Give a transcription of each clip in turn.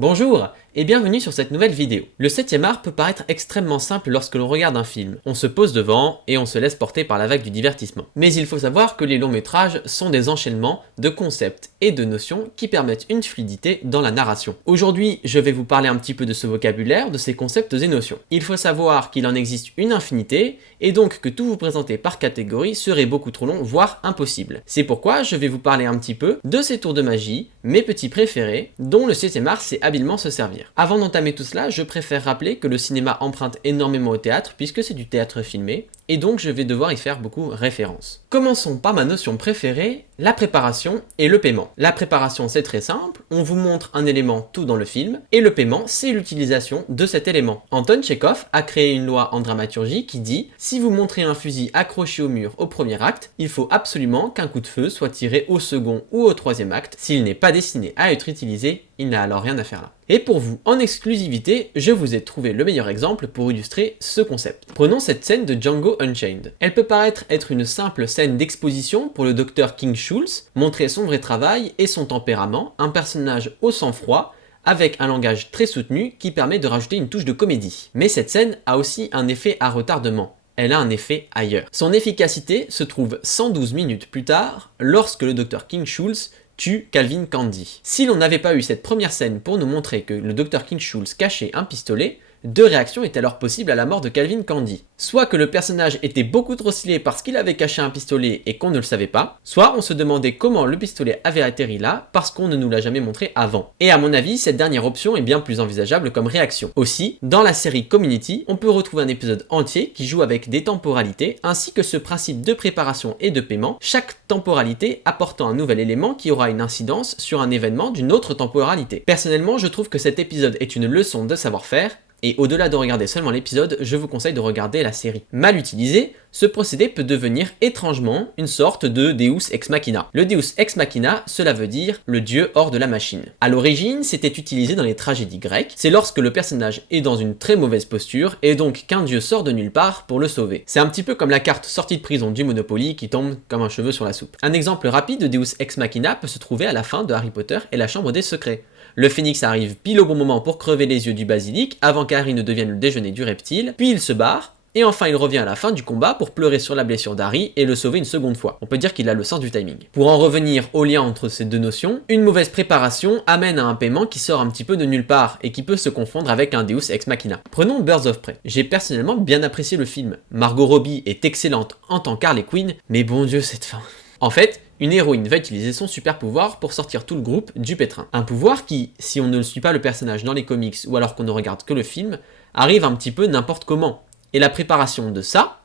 Bonjour et bienvenue sur cette nouvelle vidéo. Le 7e art peut paraître extrêmement simple lorsque l'on regarde un film. On se pose devant et on se laisse porter par la vague du divertissement. Mais il faut savoir que les longs métrages sont des enchaînements de concepts et de notions qui permettent une fluidité dans la narration. Aujourd'hui, je vais vous parler un petit peu de ce vocabulaire, de ces concepts et notions. Il faut savoir qu'il en existe une infinité et donc que tout vous présenter par catégorie serait beaucoup trop long, voire impossible. C'est pourquoi je vais vous parler un petit peu de ces tours de magie, mes petits préférés, dont le 7e art sait habilement se servir. Avant d'entamer tout cela, je préfère rappeler que le cinéma emprunte énormément au théâtre puisque c'est du théâtre filmé, et donc je vais devoir y faire beaucoup référence. Commençons par ma notion préférée, la préparation et le paiement. La préparation c'est très simple, on vous montre un élément tout dans le film, et le paiement c'est l'utilisation de cet élément. Anton Tchekhov a créé une loi en dramaturgie qui dit « Si vous montrez un fusil accroché au mur au premier acte, il faut absolument qu'un coup de feu soit tiré au second ou au troisième acte. S'il n'est pas destiné à être utilisé, il n'a alors rien à faire là. » Et pour vous, en exclusivité, je vous ai trouvé le meilleur exemple pour illustrer ce concept. Prenons cette scène de Django Unchained. Elle peut paraître être une simple scène d'exposition pour le docteur King Schultz, montrer son vrai travail et son tempérament, un personnage au sang-froid, avec un langage très soutenu qui permet de rajouter une touche de comédie. Mais cette scène a aussi un effet à retardement. Elle a un effet ailleurs. Son efficacité se trouve 112 minutes plus tard, lorsque le docteur King Schultz tue Calvin Candie. Si l'on n'avait pas eu cette première scène pour nous montrer que le Dr King Schultz cachait un pistolet, deux réactions étaient alors possibles à la mort de Calvin Candie. Soit que le personnage était beaucoup trop stylé parce qu'il avait caché un pistolet et qu'on ne le savait pas, soit on se demandait comment le pistolet avait atterri là parce qu'on ne nous l'a jamais montré avant. Et à mon avis, cette dernière option est bien plus envisageable comme réaction. Aussi, dans la série Community, on peut retrouver un épisode entier qui joue avec des temporalités ainsi que ce principe de préparation et de paiement, chaque temporalité apportant un nouvel élément qui aura une incidence sur un événement d'une autre temporalité. Personnellement, je trouve que cet épisode est une leçon de savoir-faire. Et au-delà de regarder seulement l'épisode, je vous conseille de regarder la série. Mal utilisé, ce procédé peut devenir étrangement une sorte de Deus Ex Machina. Le Deus Ex Machina, cela veut dire le dieu hors de la machine. À l'origine, c'était utilisé dans les tragédies grecques, c'est lorsque le personnage est dans une très mauvaise posture et donc qu'un dieu sort de nulle part pour le sauver. C'est un petit peu comme la carte sortie de prison du Monopoly qui tombe comme un cheveu sur la soupe. Un exemple rapide de Deus Ex Machina peut se trouver à la fin de Harry Potter et la Chambre des Secrets. Le phénix arrive pile au bon moment pour crever les yeux du basilic avant qu'Harry ne devienne le déjeuner du reptile, puis il se barre, et enfin il revient à la fin du combat pour pleurer sur la blessure d'Harry et le sauver une seconde fois. On peut dire qu'il a le sens du timing. Pour en revenir au lien entre ces deux notions, une mauvaise préparation amène à un paiement qui sort un petit peu de nulle part et qui peut se confondre avec un Deus Ex Machina. Prenons Birds of Prey. J'ai personnellement bien apprécié le film. Margot Robbie est excellente en tant qu'Harley Quinn, mais bon Dieu cette fin. En fait, une héroïne va utiliser son super pouvoir pour sortir tout le groupe du pétrin. Un pouvoir qui, si on ne suit pas le personnage dans les comics ou alors qu'on ne regarde que le film, arrive un petit peu n'importe comment. Et la préparation de ça,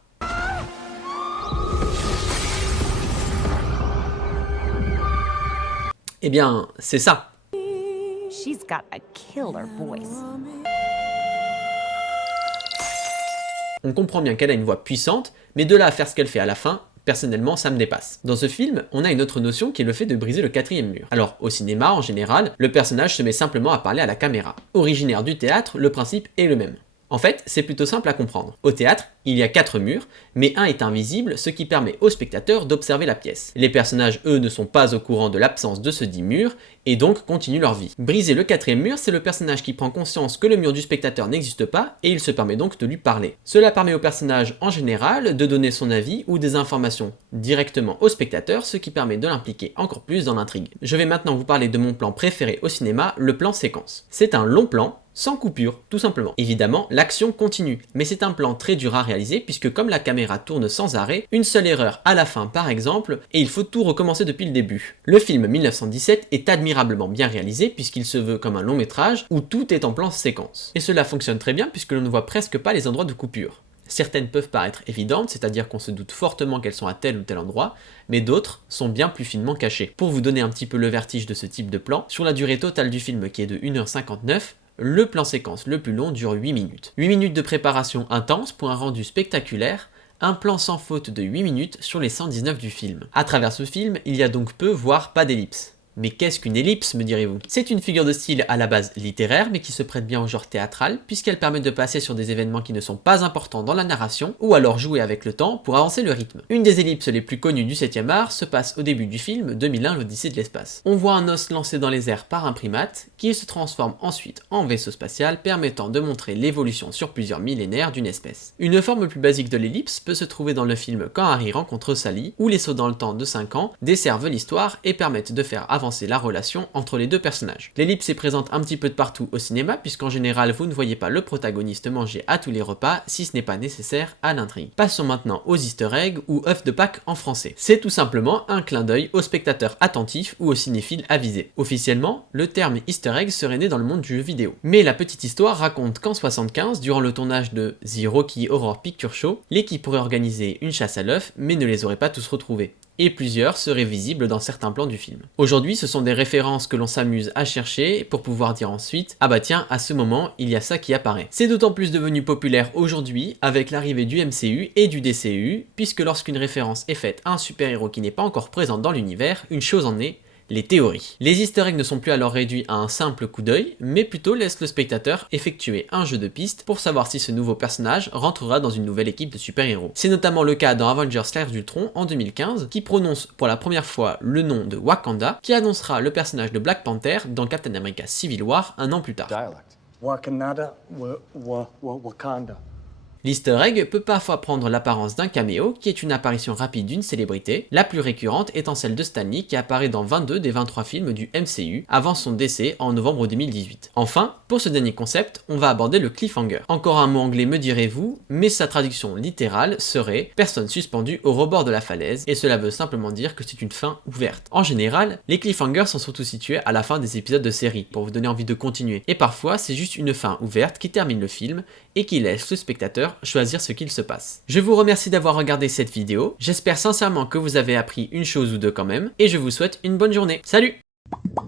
eh bien, c'est ça. She's got a killer voice. On comprend bien qu'elle a une voix puissante, mais de là à faire ce qu'elle fait à la fin, personnellement, ça me dépasse. Dans ce film, on a une autre notion qui est le fait de briser le quatrième mur. Alors, au cinéma, en général, le personnage se met simplement à parler à la caméra. Originaire du théâtre, le principe est le même. En fait, c'est plutôt simple à comprendre. Au théâtre, il y a 4 murs, mais un est invisible, ce qui permet aux spectateurs d'observer la pièce. Les personnages, eux, ne sont pas au courant de l'absence de ce dit mur, et donc continuent leur vie. Briser le quatrième mur, c'est le personnage qui prend conscience que le mur du spectateur n'existe pas, et il se permet donc de lui parler. Cela permet au personnage, en général, de donner son avis ou des informations directement au spectateur, ce qui permet de l'impliquer encore plus dans l'intrigue. Je vais maintenant vous parler de mon plan préféré au cinéma, le plan séquence. C'est un long plan, sans coupure, tout simplement. Évidemment, l'action continue, mais c'est un plan très dur à réaliser puisque comme la caméra tourne sans arrêt, une seule erreur à la fin par exemple, et il faut tout recommencer depuis le début. Le film 1917 est admirablement bien réalisé puisqu'il se veut comme un long métrage où tout est en plan séquence. Et cela fonctionne très bien puisque l'on ne voit presque pas les endroits de coupure. Certaines peuvent paraître évidentes, c'est-à-dire qu'on se doute fortement qu'elles sont à tel ou tel endroit, mais d'autres sont bien plus finement cachées. Pour vous donner un petit peu le vertige de ce type de plan, sur la durée totale du film qui est de 1h59, le plan séquence le plus long dure 8 minutes. 8 minutes de préparation intense pour un rendu spectaculaire, un plan sans faute de 8 minutes sur les 119 du film. À travers ce film, il y a donc peu, voire pas d'ellipse. Mais qu'est-ce qu'une ellipse, me direz-vous? C'est une figure de style à la base littéraire, mais qui se prête bien au genre théâtral, puisqu'elle permet de passer sur des événements qui ne sont pas importants dans la narration, ou alors jouer avec le temps pour avancer le rythme. Une des ellipses les plus connues du 7e art se passe au début du film 2001 l'Odyssée de l'espace. On voit un os lancé dans les airs par un primate, qui se transforme ensuite en vaisseau spatial, permettant de montrer l'évolution sur plusieurs millénaires d'une espèce. Une forme plus basique de l'ellipse peut se trouver dans le film Quand Harry rencontre Sally, où les sauts dans le temps de 5 ans desservent l'histoire et permettent de faire avancer la relation entre les deux personnages. L'ellipse est présente un petit peu de partout au cinéma, puisqu'en général vous ne voyez pas le protagoniste manger à tous les repas si ce n'est pas nécessaire à l'intrigue. Passons maintenant aux easter eggs ou œufs de Pâques en français. C'est tout simplement un clin d'œil aux spectateurs attentifs ou aux cinéphiles avisés. Officiellement, le terme easter egg serait né dans le monde du jeu vidéo. Mais la petite histoire raconte qu'en 75, durant le tournage de The Rocky Horror Picture Show, l'équipe aurait organisé une chasse à l'œuf, mais ne les aurait pas tous retrouvés. Et plusieurs seraient visibles dans certains plans du film. Aujourd'hui, ce sont des références que l'on s'amuse à chercher pour pouvoir dire ensuite « Ah bah tiens, à ce moment, il y a ça qui apparaît ». C'est d'autant plus devenu populaire aujourd'hui avec l'arrivée du MCU et du DCU, puisque lorsqu'une référence est faite à un super-héros qui n'est pas encore présent dans l'univers, une chose en est, les théories. Les easter eggs ne sont plus alors réduits à un simple coup d'œil, mais plutôt laissent le spectateur effectuer un jeu de pistes pour savoir si ce nouveau personnage rentrera dans une nouvelle équipe de super-héros. C'est notamment le cas dans Avengers l'Ère d'Ultron en 2015, qui prononce pour la première fois le nom de Wakanda, qui annoncera le personnage de Black Panther dans Captain America Civil War un an plus tard. Wakanda, Wakanda. L'easter egg peut parfois prendre l'apparence d'un caméo, qui est une apparition rapide d'une célébrité, la plus récurrente étant celle de Stan Lee qui apparaît dans 22 des 23 films du MCU avant son décès en novembre 2018. Enfin, pour ce dernier concept, on va aborder le cliffhanger. Encore un mot anglais me direz-vous, mais sa traduction littérale serait « personne suspendue au rebord de la falaise » et cela veut simplement dire que c'est une fin ouverte. En général, les cliffhangers sont surtout situés à la fin des épisodes de série pour vous donner envie de continuer, et parfois c'est juste une fin ouverte qui termine le film et qui laisse le spectateur choisir ce qu'il se passe. Je vous remercie d'avoir regardé cette vidéo, j'espère sincèrement que vous avez appris une chose ou deux quand même, et je vous souhaite une bonne journée. Salut!